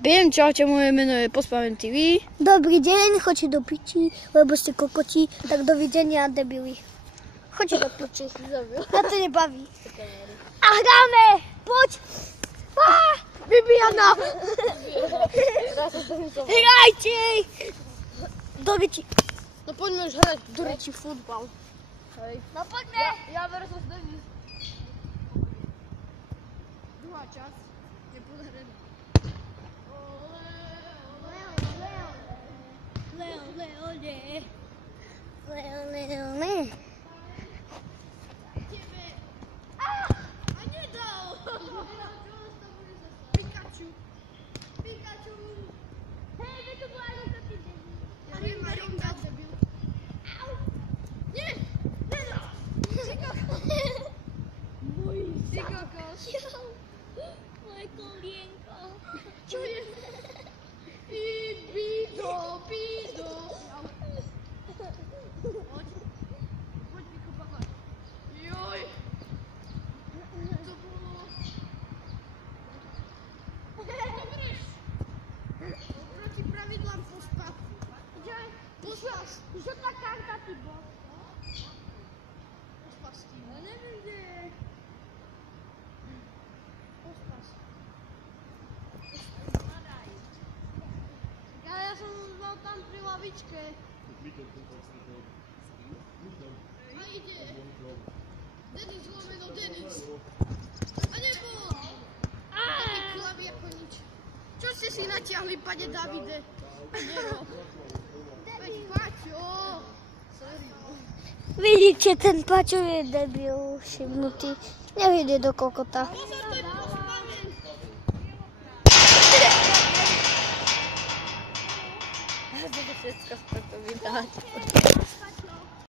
Viem, čaute, moje meno je Pospavem TV. Dobrý deň, choďte do piči, lebo ste kokoti, tak dovidenia, debili. Choďte do piči. Ja to nebaví. A hráme! Poď! Bibiana! Hrajte! Do reči. No poďme už hrať do reči futbal. Hej. No poďme! Ja versus Denis. Druhá časť. Nepodarená. Leone. A nedal! Pikachu. Pikachu. Hej, vy to bola aj taký deň. Ja viem, aj on dal debil. Nie! Nedal! Ty kokos. Ty kokos. Moje kolienko. Čo je? Pido, pido. Poď. Poď, Miko, bakať. Joj. To bolo... Dobreš. Proti pravidlám pospav. Pospav. Žltá karta, ty bol. Pospav s tým. Ja neviem, kde je. Pospav. Ja som mal tam pri lavičke. A ide. Denis lomeno, Denis. A nebol. Taký klavý ako nič. Čo ste si natiahli, pane Davide? Nero. Veď Paťo. Sorry. Vidíte, ten Paťo je debil, všimnutý. Nevidie do kokota. Pozor, to je Pospaven. Všetko z toho vydať.